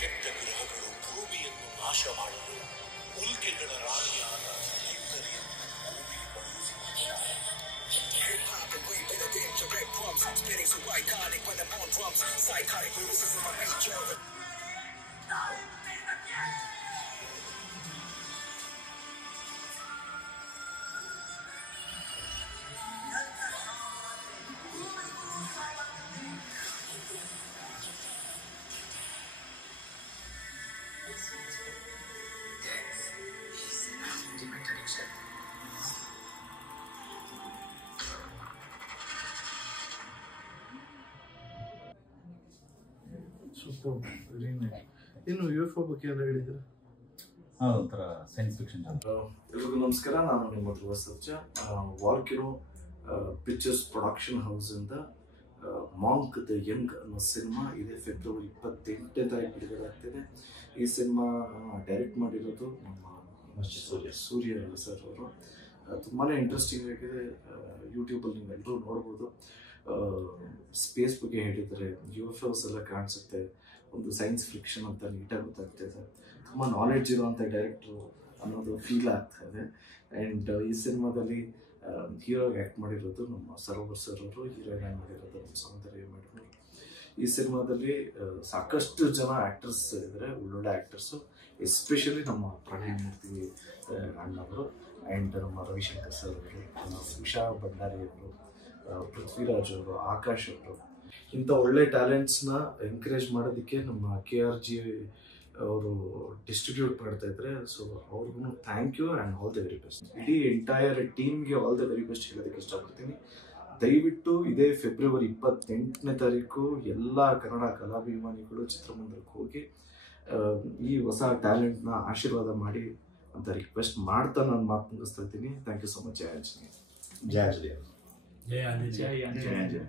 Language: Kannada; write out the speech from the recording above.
ಕೆಟ್ಟ ಗ್ರಹಗಳು ಭೂಮಿಯನ್ನು ನಾಶ ಮಾಡಲು ಉಲ್ಕೆಗಳ ರಾಣಿಯಾದ ಇಂದ್ರಿಯನ್ನು ಭೂಮಿ ಬಳಸುತ್ತಿದೆ. ಇನ್ನು UFO ಬಗ್ಗೆ ಎಲ್ಲ ಹೇಳಿದ್ರೆ ಒಂಥರ ಸೈನ್ಸ್ ಫಿಕ್ಷನ್. ಎಲ್ರಿಗೂ ನಮಸ್ಕಾರ, ನಾನು ನಿಮ್ಮ ಧ್ರುವ ಸರ್ಜಾ. ವಾಲ್ಕಿನೋ ಪಿಕ್ಚರ್ಸ್ ಪ್ರೊಡಕ್ಷನ್ ಹೌಸ್ ಇಂದ ಮಾಂಕ್ ದ ಯಂಗ್ ಅನ್ನೋ ಸಿನಿಮಾ ಇದೆ ಫೆಬ್ರವರಿ 28ನೇ ತಾರೀಕು ಬಿಡುಗಡೆ ಆಗ್ತಿದೆ. ಈ ಸಿನಿಮಾ ಡೈರೆಕ್ಟ್ ಮಾಡಿರೋದು ನಮ್ಮ ಸೂರ್ಯ ಸರ್ ಅವರು. ತುಂಬಾ ಇಂಟ್ರೆಸ್ಟಿಂಗ್ ಆಗಿದೆ. ಯೂಟ್ಯೂಬಲ್ಲಿ ನೀವೆಲ್ಲರೂ ನೋಡ್ಬೋದು. ಸ್ಪೇಸ್ ಬಗ್ಗೆ ಹೇಳಿದರೆ UFOs ಎಲ್ಲ ಕಾಣಿಸುತ್ತೆ, ಒಂದು ಸೈನ್ಸ್ ಫಿಕ್ಷನ್ ಅಂತ ನೀಟಾಗಿ ಗೊತ್ತಾಗ್ತಿದೆ. ತುಂಬ ನಾಲೆಡ್ಜ್ ಇರುವಂಥ ಡೈರೆಕ್ಟ್ರು ಅನ್ನೋದು ಫೀಲ್ ಆಗ್ತಾ ಇದೆ. ಆ್ಯಂಡ್ ಈ ಸಿನಿಮಾದಲ್ಲಿ ಹೀರೋ ಆ್ಯಕ್ಟ್ ಮಾಡಿರೋದು ನಮ್ಮ ಸರೋವರ್ ಸರ್ ಅವರು, ಹೀರೋಯಿನ್ ಆಗಿ ಮಾಡಿರೋದು ನಮ್ಮ ಸೌಂದರ್ಯ ಮೇಡಮ್. ಈ ಸಿನಿಮಾದಲ್ಲಿ ಸಾಕಷ್ಟು ಜನ ಆ್ಯಕ್ಟರ್ಸ್ ಇದ್ದಾರೆ, ಒಳ್ಳೊಳ್ಳೆ ಆ್ಯಕ್ಟರ್ಸು. ಎಸ್ಪೆಷಲಿ ನಮ್ಮ ಪ್ರವೀಣ್ ಮೂರ್ತಿ ಅಣ್ಣವರು ಆ್ಯಂಡ್ ನಮ್ಮ ರವಿಶಂಕರ್ ಸರ್ ಅವರು, ಉಷಾ ಭಂಡಾರಿ ಅವರು, ಪೃಥ್ವಿರಾಜ್ ಅವರು, ಆಕಾಶ್ ಅವರು. ಇಂಥ ಒಳ್ಳೆ ಟ್ಯಾಲೆಂಟ್ಸ್ನ ಎಂಕರೇಜ್ ಮಾಡೋದಕ್ಕೆ ನಮ್ಮ KRG ಅವರು ಡಿಸ್ಟ್ರಿಬ್ಯೂಟ್ ಮಾಡ್ತಾ ಇದ್ದಾರೆ. ಸೊ ಅವ್ರಿಗೂ thank you and all the very best. ಇಡೀ ಎಂಟೈರ್ ಟೀಮ್ಗೆ ಆಲ್ ದ ವೆರಿ ಬೆಸ್ಟ್ ಹೇಳೋದಕ್ಕೆ ಇಷ್ಟಪಡ್ತೀನಿ. ದಯವಿಟ್ಟು ಇದೇ ಫೆಬ್ರವರಿ 28ನೇ ತಾರೀಕು ಎಲ್ಲ ಕನ್ನಡ ಕಲಾಭಿಮಾನಿಗಳು ಚಿತ್ರಮಂದಿರಕ್ಕೆ ಹೋಗಿ ಈ ಹೊಸ ಟ್ಯಾಲೆಂಟ್ನ ಆಶೀರ್ವಾದ ಮಾಡಿ ಅಂತ ರಿಕ್ವೆಸ್ಟ್ ಮಾಡ್ತಾ ನಾನು ಮಾತು ಮುಗಿಸ್ತಾ ಇದ್ದೀನಿ. Thank you so much. ಜಯ ಆಂಜನೇಯ. ಜಯ ಆಂಜನೇಯ.